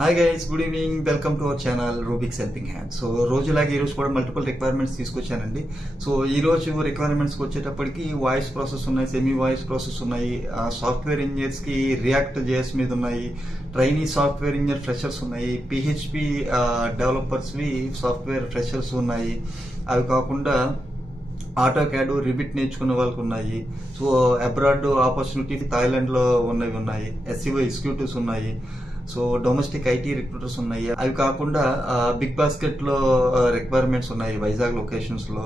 Hi guys, good evening. Welcome to our channel Rubik's Helping Hand. So రోజులాగే ఈ రోజు కూడా multiple requirements తీసుకొచ్చానండి. So ఈ రోజు రిక్వైర్మెంట్స్ వచ్చేటప్పటికి వాయిస్ ప్రాసెస్ ఉన్నాయి, సెమీ వాయిస్ ప్రాసెస్ ఉన్నాయి, సాఫ్ట్వేర్ ఇంజనీర్స్ కి రియాక్ట్ జేఎస్ మీద ఉన్నాయి, ట్రైనీ సాఫ్ట్వేర్ ఇంజనీర్ ఫ్రెషర్స్ ఉన్నాయి, పిహెచ్పి డెవలపర్స్ వి సాఫ్ట్వేర్ ఫ్రెషర్స్ ఉన్నాయి. అవి కాకుండా ఆటో క్యాడ్ రిబిట్ నేర్చుకున్న వాళ్ళకు ఉన్నాయి. సో అబ్రాడ్ ఆపర్చునిటీ థాయిలాండ్ లో ఉన్నవి ఉన్నాయి, ఎస్సీఓ ఎగ్జిక్యూటివ్స్ ఉన్నాయి, సో డొమెస్టిక్ ఐటీ రిక్రూటర్స్ ఉన్నాయి. అవి కాకుండా బిగ్ బాస్కెట్ లో రిక్వైర్మెంట్స్ ఉన్నాయి, వైజాగ్ లొకేషన్స్ లో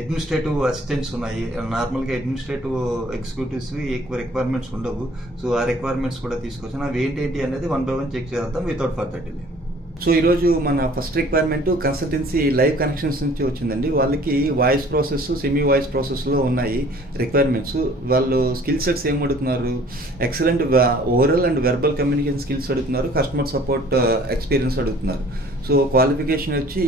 అడ్మినిస్ట్రేటివ్ అసిస్టెంట్స్ ఉన్నాయి. నార్మల్ గా అడ్మినిస్ట్రేటివ్ ఎగ్జిక్యూటివ్స్ ఎక్కువ రిక్వైర్మెంట్స్ ఉండవు. సో ఆ రిక్వైర్మెంట్స్ కూడా తీసుకొచ్చాను. అవి ఏంటి అనేది 1 by 1 చెక్ చేద్దాం వితౌట్ ఫర్దర్ డిలే. సో ఈరోజు మన first requirement consultancy live connections నుంచి వచ్చిందండి. వాళ్ళకి వాయిస్ ప్రాసెస్, సెమీ వాయిస్ ప్రాసెస్లో ఉన్నాయి రిక్వైర్మెంట్స్. వాళ్ళు స్కిల్ సెట్స్ ఏం అడుగుతున్నారు? Excellent oral and verbal communication skills అడుగుతున్నారు, కస్టమర్ సపోర్ట్ ఎక్స్పీరియన్స్ అడుగుతున్నారు. సో క్వాలిఫికేషన్ వచ్చి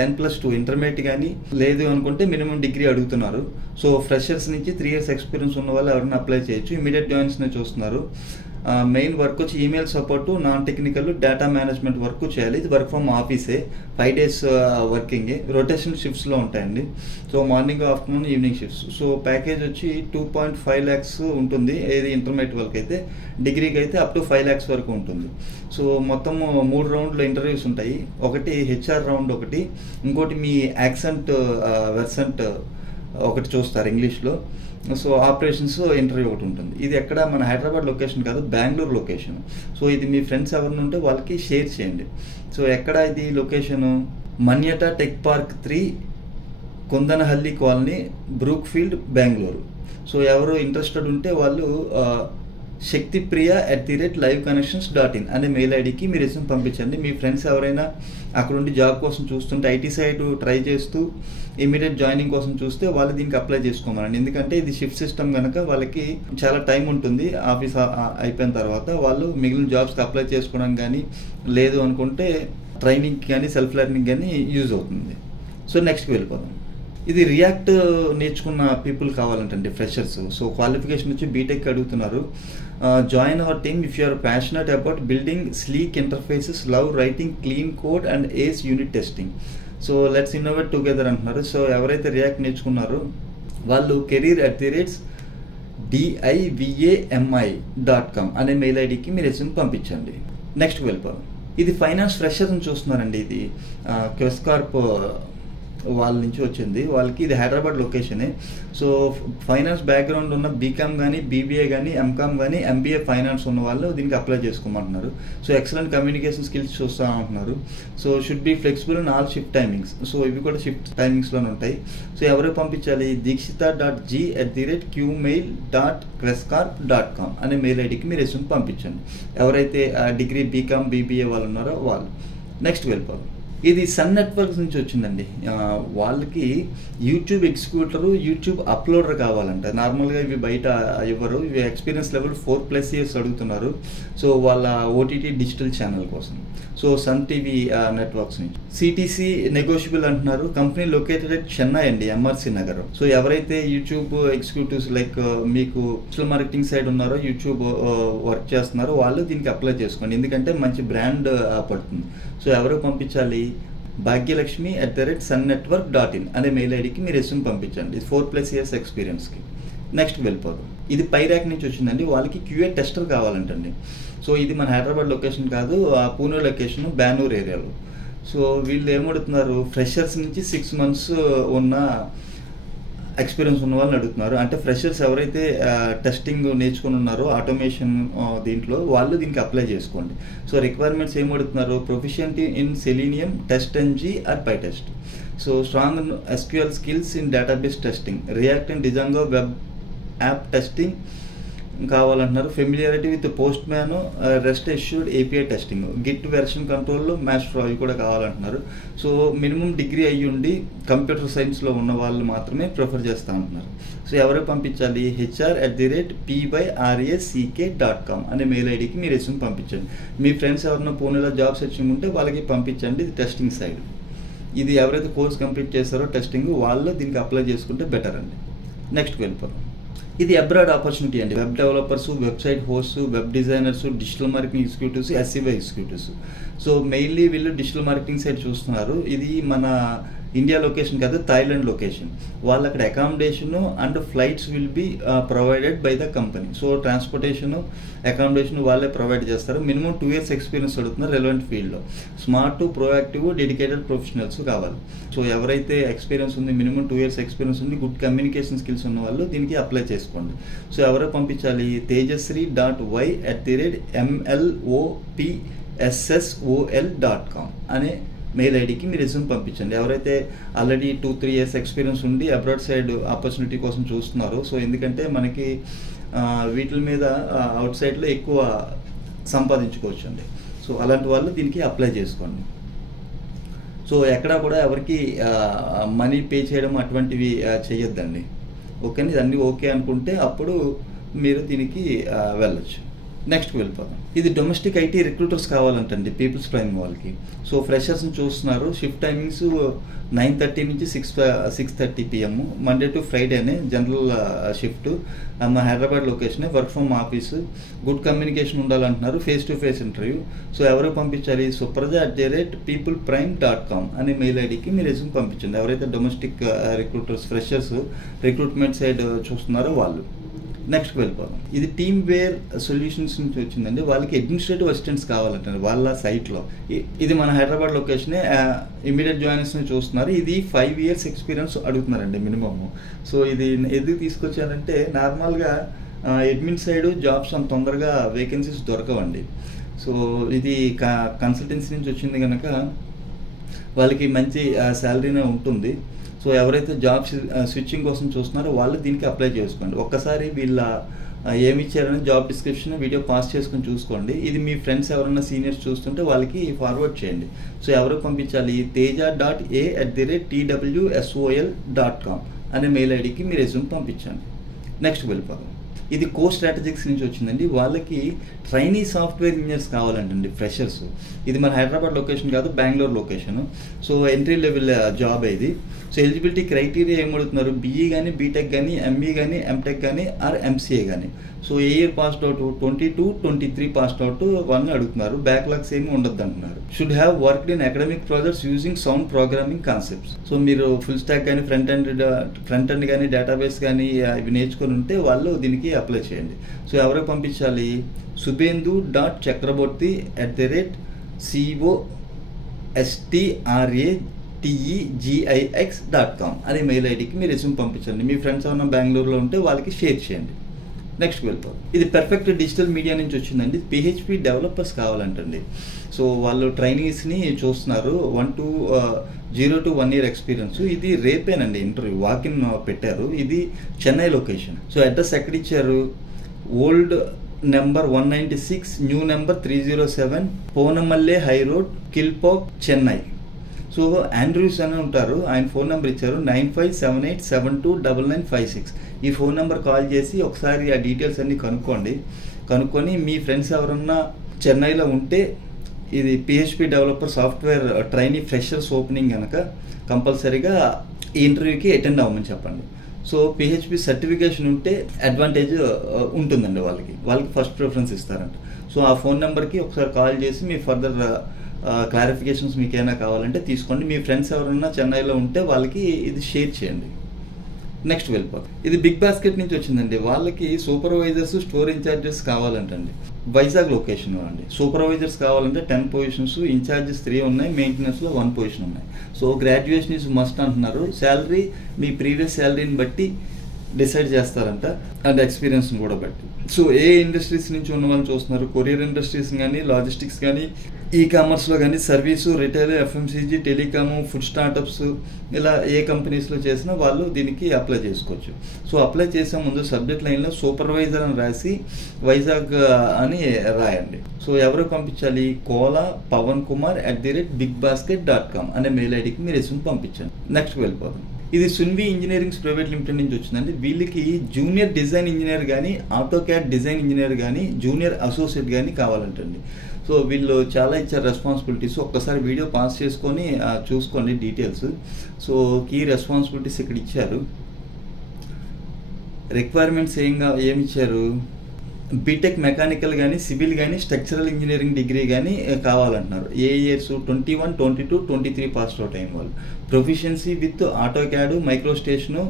10+2 ఇంటర్మీడియట్ కానీ లేదు అనుకుంటే మినిమం డిగ్రీ అడుగుతున్నారు. సో ఫ్రెషర్స్ నుంచి 3 years ఎక్స్పీరియన్స్ ఉన్న వాళ్ళు ఎవరైనా అప్లై చేయొచ్చు. ఇమీడియట్ జాయిన్స్ ని చూస్తున్నారు. మెయిన్ వర్క్ వచ్చి email support, non technical, data management work చేయాలి. ఇది వర్క్ ఫ్రమ్ ఆఫీసే, 5 days వర్కింగ్. రొటేషన్ షిఫ్ట్స్లో ఉంటాయండి. So morning, afternoon, evening shifts. So package వచ్చి 2.5 lakhs ఉంటుంది. ఏది ఇంటర్మీడియట్ వరకు అయితే, డిగ్రీకి అయితే అప్ టు 5 lakhs వరకు ఉంటుంది. సో మొత్తం 3 rounds ఇంటర్వ్యూస్ ఉంటాయి. ఒకటి హెచ్ఆర్ రౌండ్, ఒకటి ఇంకోటి మీ యాక్సెంట్ వెర్సెంట్ ఒకటి చూస్తారు ఇంగ్లీష్లో. సో ఆపరేషన్స్ ఇంటర్వ్యూ ఒకటి ఉంటుంది. ఇది ఎక్కడ మన హైదరాబాద్ లొకేషన్ కాదు, బెంగళూరు లొకేషన్. సో ఇది మీ ఫ్రెండ్స్ ఎవరిని ఉంటే వాళ్ళకి షేర్ చేయండి. సో ఎక్కడ ఇది location? Manyata tech park 3, Kondanahalli colony, Brookfield, Bengaluru. So ఎవరు ఇంట్రెస్టెడ్ ఉంటే వాళ్ళు shaktipriya@liveconnections.in అనే మెయిల్ ఐడికి మీ రెజ్యూమ్ పంపించండి. మీ ఫ్రెండ్స్ ఎవరైనా అక్కడ ఉండి జాబ్ కోసం చూస్తుంటే, ఐటీ సైడ్ ట్రై చేస్తూ ఇమీడియట్ జాయినింగ్ కోసం చూస్తే వాళ్ళు దీనికి అప్లై చేసుకోమనండి. ఎందుకంటే ఇది షిఫ్ట్ సిస్టమ్ కనుక వాళ్ళకి చాలా టైం ఉంటుంది. ఆఫీస్ అయిపోయిన తర్వాత వాళ్ళు మిగిలిన జాబ్స్కి అప్లై చేసుకోవడం కానీ, లేదు అనుకుంటే ట్రైనింగ్కి కానీ, సెల్ఫ్ లెర్నింగ్ కానీ యూజ్ అవుతుంది. సో నెక్స్ట్కి వెళ్ళిపోదాం. ఇది రియాక్ట్ నేర్చుకున్న పీపుల్ కావాలంటండి, ఫ్రెషర్స్. సో క్వాలిఫికేషన్ వచ్చి బీటెక్ అడుగుతున్నారు. Join our team if you are passionate about building sleek interfaces, love writing clean code and ace unit testing. So let's innovate together అంటున్నారు. So ఎవరైతే React నేర్చుకున్నారో వాళ్ళు career@divami.com అనే mail ఐడికి మీరు resume పంపించండి. నెక్స్ట్కి వెళ్ళిపోదాం. ఇది ఫైనాన్స్ ఫ్రెషర్ని చూస్తున్నారండి. ఇది క్వెస్ కార్ప్ వాళ్ళ నుంచి వచ్చింది. వాళ్ళకి ఇది హైదరాబాద్ లొకేషనే. సో ఫైనాన్స్ బ్యాక్గ్రౌండ్ ఉన్న బీకామ్ కానీ, బీబీఏ కానీ, ఎంకామ్ కానీ, ఎంబీఏ ఫైనాన్స్ ఉన్న వాళ్ళు దీనికి అప్లై చేసుకోమంటున్నారు. సో ఎక్సలెంట్ కమ్యూనికేషన్ స్కిల్స్ చూస్తామంటున్నారు. So should be flexible in all shift timings. So ఇవి కూడా షిఫ్ట్ టైమింగ్స్లోనే ఉంటాయి. సో ఎవరు పంపించాలి? deekshita.g@qmail.questcorp.com అనే మెయిల్ ఐడికి మీరు రెజ్యూమ్ పంపించండి. ఎవరైతే డిగ్రీ బీకామ్, బీబీఏ వాళ్ళు ఉన్నారో వాళ్ళు. నెక్స్ట్ వెళ్ళిపోదాం. ఇది సన్ నెట్వర్క్స్ నుంచి వచ్చిందండి. వాళ్ళకి యూట్యూబ్ ఎగ్జిక్యూటరు, యూట్యూబ్ అప్లోడర్ కావాలంట. నార్మల్గా ఇవి బయట ఇవ్వరు. ఇవి ఎక్స్పీరియన్స్ లెవెల్ 4+ years అడుగుతున్నారు. సో వాళ్ళ ఓటీటీ డిజిటల్ ఛానల్ కోసం. సో సన్ టీవీ నెట్వర్క్స్ నుంచి. సిటీసీ నెగోషియబుల్ అంటున్నారు. కంపెనీ లొకేటెడ్ అట్ చెన్నై అండి, ఎంఆర్సీ నగర్. సో ఎవరైతే యూట్యూబ్ ఎగ్జిక్యూటివ్స్ లైక్ మీకు డిజిటల్ మార్కెటింగ్ సైడ్ ఉన్నారో, యూట్యూబ్ వర్క్ చేస్తున్నారో వాళ్ళు దీనికి అప్లై చేసుకోండి. ఎందుకంటే మంచి బ్రాండ్ పడుతుంది. సో ఎవరు పంపించాలి? bhagyalakshmi@sunnetwork.in అనే మెయిల్ ఐడికి మీరు రెజ్యూమ్ పంపించండి. 4+ years ఎక్స్పీరియన్స్కి. నెక్స్ట్ వెళ్ళిపోదాం. ఇది పైరాక్ నుంచి వచ్చిందండి. వాళ్ళకి QA టెస్టర్ కావాలంటండి. సో ఇది మన హైదరాబాద్ లొకేషన్ కాదు, పూణే లొకేషన్, బెంగళూరు ఏరియాలో. సో వీళ్ళు ఏమడుగుతున్నారు? ఫ్రెషర్స్ నుంచి 6 months ఉన్న ఎక్స్పీరియన్స్ ఉన్న వాళ్ళని అడుగుతున్నారు. అంటే ఫ్రెషర్స్ ఎవరైతే టెస్టింగ్ నేర్చుకుని ఉన్నారో ఆటోమేషన్ దీంట్లో, వాళ్ళు దీనికి అప్లై చేసుకోండి. సో రిక్వైర్మెంట్స్ ఏం అడుగుతున్నారు? Proficiency in Selenium, TestNG or PyTest. So strong SQL skills in database testing, React and Django web app testing కావాలంటున్నారు. Familiarity with Postman, rest assured API testing, git version కంట్రోల్లో master అవి కూడా కావాలంటున్నారు. So minimum degree అయ్యి ఉండి computer సైన్స్లో ఉన్న వాళ్ళు మాత్రమే ప్రిఫర్ చేస్తూ ఉంటున్నారు. సో ఎవరు పంపించాలి? hr@pyrack.com అనే మెయిల్ ఐడికి మీరు రెజ్యూమ్ పంపించండి. మీ ఫ్రెండ్స్ ఎవరైనా పూణేలో జాబ్ సెర్చింగ్ ఉంటే వాళ్ళకి పంపించండి. ఇది టెస్టింగ్ సైడ్. ఇది ఎవరైతే కోర్స్ కంప్లీట్ చేస్తారో టెస్టింగ్, వాళ్ళు దీనికి అప్లై చేసుకుంటే బెటర్ అండి. నెక్స్ట్కి వెళ్ళిపోతాం. ఇది అబ్రాడ్ ఆపర్చునిటీ అండి. Web developers, website host, web designers, digital marketing executives, SEO executives. So mainly వీళ్ళు డిజిటల్ మార్కెటింగ్ సైడ్ చూస్తున్నారు. ఇది మన ఇండియా లొకేషన్ కాదు, థాయిలాండ్ లొకేషన్. వాళ్ళు అక్కడ accommodation and flights will be provided by the company. So transportation, accommodation వాళ్ళే provide చేస్తారు. Minimum 2 years experience అడుగుతున్నారు రెలవెంట్ ఫీల్డ్లో. స్మార్ట్, ప్రోయాక్టివ్, డెడికేటెడ్ ప్రొఫెషనల్స్ కావాలి. సో ఎవరైతే ఎక్స్పీరియన్స్ ఉంది, మినిమం 2 years ఎక్స్పీరియన్స్ ఉంది, గుడ్ కమ్యూనికేషన్ స్కిల్స్ ఉన్న వాళ్ళు దీనికి అప్లై చేసుకోండి. సో ఎవరో పంపించాలి, tejasri.y@mlopssol.com అనే మెయిల్ ఐడికి మీ రెజ్యూమ్ పంపించండి. ఎవరైతే ఆల్రెడీ 2-3 years ఎక్స్పీరియన్స్ ఉండి అబ్రాడ్ సైడ్ ఆపర్చునిటీ కోసం చూస్తున్నారో, సో ఎందుకంటే మనకి వీటి మీద అవుట్ సైడ్లో ఎక్కువ సంపాదించుకోవచ్చు అండి. సో అలాంటి వాళ్ళు దీనికి అప్లై చేసుకోండి. సో ఎక్కడా కూడా ఎవరికి మనీ పే చేయడం అటువంటివి చేయొద్దండి. ఓకే, ఇదన్నీ ఓకే అనుకుంటే అప్పుడు మీరు దీనికి వెళ్ళొచ్చు. నెక్స్ట్కి వెళ్ళిపోదాం. ఇది డొమెస్టిక్ ఐటీ రిక్రూటర్స్ కావాలంటండి, పీపుల్స్ ప్రైమ్ వాళ్ళకి. సో ఫ్రెషర్స్ని చూస్తున్నారు. షిఫ్ట్ టైమింగ్స్ 9:30 నుంచి 6:30 PM, మండే టు ఫ్రైడేనే జనరల్ షిఫ్ట్. మన హైదరాబాద్ లొకేషనే, work from office, good communication ఉండాలంటున్నారు, face to face interview. So ఎవరు పంపించాలి, supraja@peopleprime.com అనే మెయిల్ ఐడికి మీరు రెజ్యూమ్ పంపించండి. ఎవరైతే domestic recruiters, freshers recruitment side చూస్తున్నారో వాళ్ళు. నెక్స్ట్కి వెళ్ళిపోదాం. ఇది టీమ్ వేర్ సొల్యూషన్స్ నుంచి వచ్చిందండి. వాళ్ళకి అడ్మినిస్ట్రేటివ్ అసిస్టెంట్స్ కావాలంటారు వాళ్ళ సైట్లో. ఇది మన హైదరాబాద్ లొకేషనే, ఇమీడియట్ జాయినర్స్ని చూస్తున్నారు. ఇది 5 years ఎక్స్పీరియన్స్ అడుగుతున్నారండి మినిమమ్. సో ఇది ఎందుకు తీసుకొచ్చారంటే, నార్మల్గా అడ్మిన్ సైడ్ జాబ్స్ అంత తొందరగా వేకెన్సీస్ దొరకవండి. సో ఇది కన్సల్టెన్సీ నుంచి వచ్చింది కనుక వాళ్ళకి మంచి శాలరీనే ఉంటుంది. సో ఎవరైతే జాబ్ స్విచ్చింగ్ కోసం చూస్తున్నారో వాళ్ళు దీనికి అప్లై చేసుకోండి. ఒక్కసారి వీళ్ళ ఏమి ఇచ్చారని జాబ్ డిస్క్రిప్షన్ వీడియో పాస్ చేసుకొని చూసుకోండి. ఇది మీ ఫ్రెండ్స్ ఎవరైనా సీనియర్స్ చూస్తుంటే వాళ్ళకి ఫార్వర్డ్ చేయండి. సో ఎవరికి పంపించాలి, teja.a@twsol.com అనే మెయిల్ ఐడికి మీ రెజ్యూమ్ పంపించండి. నెక్స్ట్ వెళ్ళిపోదాం. ఇది కో స్ట్రాటజిక్స్ నుంచి వచ్చిందండి. వాళ్ళకి ట్రైనీ సాఫ్ట్వేర్ ఇంజనీర్స్ కావాలంటండి, ఫ్రెషర్స్. ఇది మన హైదరాబాద్ లొకేషన్ కాదు, Bengaluru location. So entry level job ఇది. సో ఎలిజిబిలిటీ క్రైటీరియా ఏమడుతున్నారు, BE కానీ, బీటెక్ కానీ, ME కానీ, MTech కానీ, ఆర్ MCA కానీ. సో ఏ year passed out, 22-23 passed out 1 అడుగుతున్నారు. బ్యాక్లాగ్స్ ఏమి ఉండద్దు అంటున్నారు. Should have worked in academic projects using sound programming concepts. So మీరు ఫుల్ స్టాక్ కానీ, ఫ్రంట్ ఎండ్ కానీ, డేటాబేస్ కానీ ఇవి నేర్చుకొని ఉంటే వాళ్ళు దీనికి అప్లై చేయండి. సో ఎవరికి పంపించాలి, subhendu.chakraborty@costregix.com అనే మెయిల్ ఐడికి మీరు రెజ్యూమ్ పంపించండి. మీ ఫ్రెండ్స్ ఏమైనా బెంగళూరులో ఉంటే వాళ్ళకి షేర్ చేయండి. నెక్స్ట్ వెళ్ళిపోతాం. ఇది పర్ఫెక్ట్ డిజిటల్ మీడియా నుంచి వచ్చిందండి. PHP developers కావాలంటండి. సో వాళ్ళు ట్రైనీస్ని చూస్తున్నారు. 0 to 1 year ఎక్స్పీరియన్స్. ఇది రేపేనండి ఇంటర్వ్యూ, వాకిన్ పెట్టారు. ఇది చెన్నై లొకేషన్. సో అడ్రస్ ఎక్కడ ఇచ్చారు, old number 196, new number 307, Poonamallee high road, Kilpauk, Chennai. So Andrews అని ఉంటారు, ఆయన ఫోన్ నెంబర్ ఇచ్చారు 9578729956. ఈ ఫోన్ నెంబర్ కాల్ చేసి ఒకసారి ఆ డీటెయిల్స్ అన్నీ కనుక్కొని మీ ఫ్రెండ్స్ ఎవరన్నా చెన్నైలో ఉంటే, ఇది PHP developer software trainee freshers opening కనుక కంపల్సరీగా ఈ ఇంటర్వ్యూకి అటెండ్ అవ్వమని చెప్పండి. సో PHP సర్టిఫికేషన్ ఉంటే అడ్వాంటేజ్ ఉంటుందండి, వాళ్ళకి ఫస్ట్ ప్రిఫరెన్స్ ఇస్తారంట. సో ఆ ఫోన్ నెంబర్కి ఒకసారి కాల్ చేసి మీ ఫర్దర్ క్లారిఫికేషన్స్ మీకు ఏమైనా కావాలంటే తీసుకోండి. మీ ఫ్రెండ్స్ ఎవరైనా చెన్నైలో ఉంటే వాళ్ళకి ఇది షేర్ చేయండి. నెక్స్ట్ వెళ్ళిపోతాం. ఇది బిగ్ బాస్కెట్ నుంచి వచ్చిందండి. వాళ్ళకి సూపర్వైజర్స్, స్టోర్ ఇన్ఛార్జెస్ కావాలంటండి. వైజాగ్ లొకేషన్ అండి. సూపర్వైజర్స్ కావాలంటే 10 పొజిషన్స్, ఇన్ఛార్జెస్ 3 ఉన్నాయి, మెయింటెనెన్స్లో 1 పొజిషన్ ఉన్నాయి. సో గ్రాడ్యుయేషన్ ఈజ్ మస్ట్ అంటున్నారు. శాలరీ మీ ప్రీవియస్ శాలరీని బట్టి డిసైడ్ చేస్తారంట, అండ్ ఎక్స్పీరియన్స్ని కూడా బట్టి. సో ఏ ఇండస్ట్రీస్ నుంచి ఉన్న వాళ్ళు చూస్తున్నారు, కొరియర్ ఇండస్ట్రీస్ కానీ, లాజిస్టిక్స్ కానీ, ఈ-కామర్స్లో కానీ, service, retail, FMCG, telecom, food startups, ఇలా ఏ కంపెనీస్లో చేసినా వాళ్ళు దీనికి అప్లై చేసుకోవచ్చు. సో అప్లై చేసే ముందు సబ్జెక్ట్ లైన్లో సూపర్వైజర్ అని రాసి వైజాగ్ అని రాయండి. సో ఎవరికి పంపించాలి, కోలా పవన్ కుమార్ @bigbasket.com అనే మెయిల్ ఐడికి మీరు రెజ్యూమ్ పంపించండి. నెక్స్ట్ వెళ్ళిపోదాం. ఇది సున్వి ఇంజనీరింగ్స్ ప్రైవేట్ లిమిటెడ్ నుంచి వచ్చిందండి. వీళ్ళకి జూనియర్ డిజైన్ ఇంజనీర్ కానీ, ఆటోక్యాడ్ డిజైన్ ఇంజనీర్ కానీ, జూనియర్ అసోసియేట్ కానీ కావాలంటండి. సో వీళ్ళు చాలా ఇచ్చారు రెస్పాన్సిబిలిటీస్. ఒక్కసారి వీడియో పాస్ చేసుకొని చూసుకోండి డీటెయిల్స్. సో కీ రెస్పాన్సిబిలిటీస్ ఇక్కడ ఇచ్చారు. రిక్వైర్మెంట్స్ ఏమి ఇచ్చారు, బీటెక్ మెకానికల్ కానీ సివిల్ కానీ స్ట్రక్చరల్ ఇంజనీరింగ్ డిగ్రీ కానీ కావాలంటున్నారు. ఏ ఇయర్స్ 21, 22, 23 పాస్ అవుట్ అయిన వాళ్ళు, proficiency with AutoCAD, MicroStation,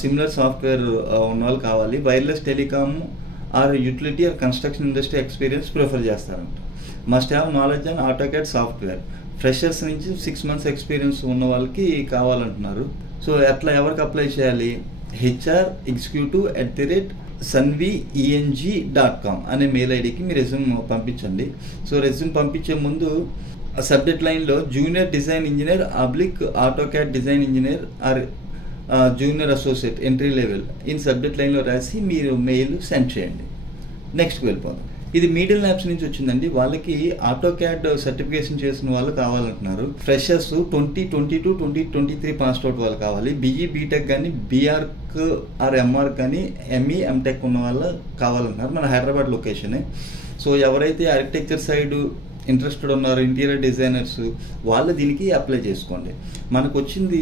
similar software ఉన్న వాళ్ళు కావాలి. Wireless telecom or utility or construction industry experience prefer చేస్తారంట. Must have knowledge on AutoCAD software. Freshers నుంచి 6 months experience ఉన్న వాళ్ళకి కావాలంటున్నారు. సో అట్లా ఎవరికి అప్లై చేయాలి, hr@sunvyeng.com అనే మెయిల్ ఐడికి మీ రెజ్యూమ్ పంపించండి. సో రెజ్యూమ్ పంపించే ముందు సబ్జెక్ట్ లైన్లో junior design engineer AutoCAD design engineer or junior associate entry level in subject లైన్లో రాసి మీరు మెయిల్ సెండ్ చేయండి. నెక్స్ట్కి వెళ్ళిపోదాం. ఇది మీడియల్ ల్యాబ్స్ నుంచి వచ్చిందండి. వాళ్ళకి ఆటో క్యాడ్ సర్టిఫికేషన్ చేసిన వాళ్ళు కావాలంటున్నారు. ఫ్రెషర్స్ 2022, 2023 పాస్ అవుట్ వాళ్ళు కావాలి. బీఈ బీటెక్ కానీ బీఆర్క్ ఆర్ ఎంఆర్ కానీ ఎంఈ ఎంటెక్ ఉన్న వాళ్ళు కావాలంటున్నారు. మన హైదరాబాద్ లొకేషనే. సో ఎవరైతే ఆర్కిటెక్చర్ సైడ్ ఇంట్రెస్టెడ్ ఉన్నారు, ఇంటీరియర్ డిజైనర్స్, వాళ్ళు దీనికి అప్లై చేసుకోండి. మనకు వచ్చింది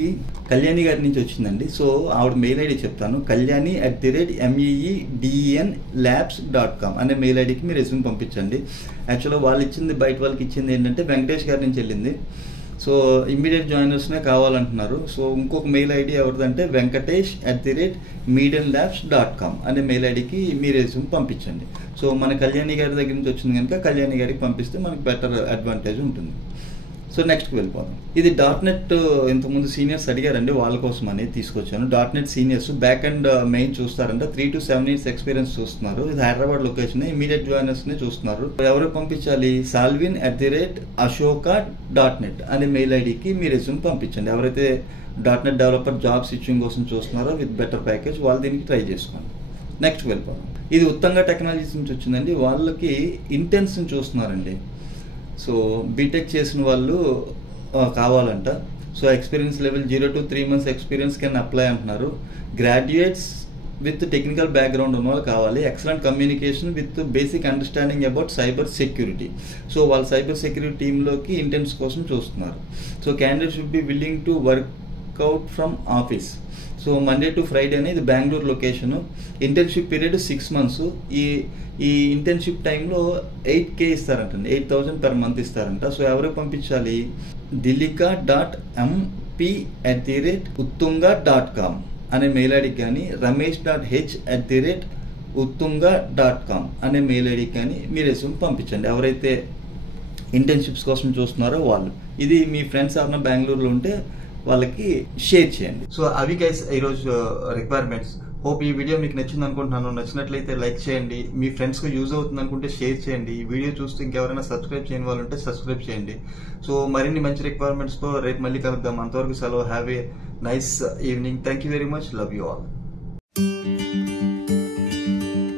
కళ్యాణి గారి నుంచి వచ్చిందండి. సో ఆవిడ మెయిల్ ఐడి చెప్తాను, kalyani@meenlabs.com అనే మెయిల్ ఐడికి మీరు రెజ్యూమ్ పంపించండి. యాక్చువల్గా వాళ్ళు ఇచ్చింది, బయట వాళ్ళకి ఇచ్చింది ఏంటంటే వెంకటేష్ గారి నుంచి వెళ్ళింది. సో ఇమ్మీడియట్ జాయినర్స్నే కావాలంటున్నారు. సో ఇంకొక మెయిల్ ఐడి ఎవరిదంటే venkatesh@medianlabs.com అనే మెయిల్ ఐడికి మీ రెజ్యూమ్ పంపించండి. సో మన కళ్యాణి గారి దగ్గర నుంచి వచ్చింది కనుక కళ్యాణి గారికి పంపిస్తే మనకు బెటర్ అడ్వాంటేజ్ ఉంటుంది. సో నెక్స్ట్కి వెళ్ళిపోదాం. ఇది .NET ఇంతకుముందు సీనియర్స్ అడిగారండి, వాళ్ళ కోసం అనేది తీసుకొచ్చాను. .NET seniors back and main చూస్తారంట. 3 to 7 years ఎక్స్పీరియన్స్ చూస్తున్నారు. ఇది హైదరాబాద్ లొకేషన్, ఇమీడియట్ జాయినర్స్నే చూస్తున్నారు. ఎవరికి పంపించాలి, salvin@ashoka.net అనే మెయిల్ ఐడికి మీ రెజ్యూమ్ పంపించండి. ఎవరైతే .NET డెవలపర్ జాబ్ స్విచ్చింగ్ కోసం చూస్తున్నారో విత్ బెటర్ ప్యాకేజ్, వాళ్ళు దీనికి ట్రై చేసుకోండి. నెక్స్ట్ వెళ్ళిపోదాం. ఇది ఉత్తంగా టెక్నాలజీస్ నుంచి వచ్చిందండి. వాళ్ళకి ఇంటెన్స్ చూస్తున్నారండి. సో బీటెక్ చేసిన వాళ్ళు కావాలంట. So experience level 0 to 3 months experience can apply అంటున్నారు. గ్రాడ్యుయేట్స్ విత్ టెక్నికల్ బ్యాక్గ్రౌండ్ ఉన్న వాళ్ళు కావాలి. Excellent communication with basic understanding about cyber security. So వాళ్ళు సైబర్ సెక్యూరిటీ టీంలోకి ఇంటెన్స్ కోసం చూస్తున్నారు. So candidate should be willing to work out from office. So Monday to Friday అనేది Bengaluru location. Internship period 6 months. ఈ internship టైంలో 8K ఇస్తారంటండి, 8,000 per month ఇస్తారంట. So ఎవరికి పంపించాలి, dilika.mp@uttunga.com అనే మెయిల్ ఐడికి కానీ ramesh.h@uttunga.com అనే మెయిల్ ఐడికి కానీ మీ రెజ్యూమ్ పంపించండి. ఎవరైతే ఇంటర్న్షిప్స్ కోసం చూస్తున్నారో వాళ్ళు. ఇది మీ ఫ్రెండ్స్ ఎవరైనా బెంగళూరులో ఉంటే వాళ్ళకి షేర్ చేయండి. సో అవి గైస్ ఈరోజు రిక్వైర్మెంట్స్. హోప్ ఈ వీడియో మీకు నచ్చింది అనుకుంటున్నాను. నచ్చినట్లయితే లైక్ చేయండి. మీ ఫ్రెండ్స్కి యూజ్ అవుతుంది అనుకుంటే షేర్ చేయండి. ఈ వీడియో చూస్తూ ఇంకెవరైనా సబ్స్క్రైబ్ చేయని వాళ్ళు ఉంటే సబ్స్క్రైబ్ చేయండి. సో మరిన్ని మంచి రిక్వైర్మెంట్స్తో రేపు మళ్ళీ కలుద్దాం. అంతవరకు సెలవు. Have a nice evening. Thank you very much. Love you all.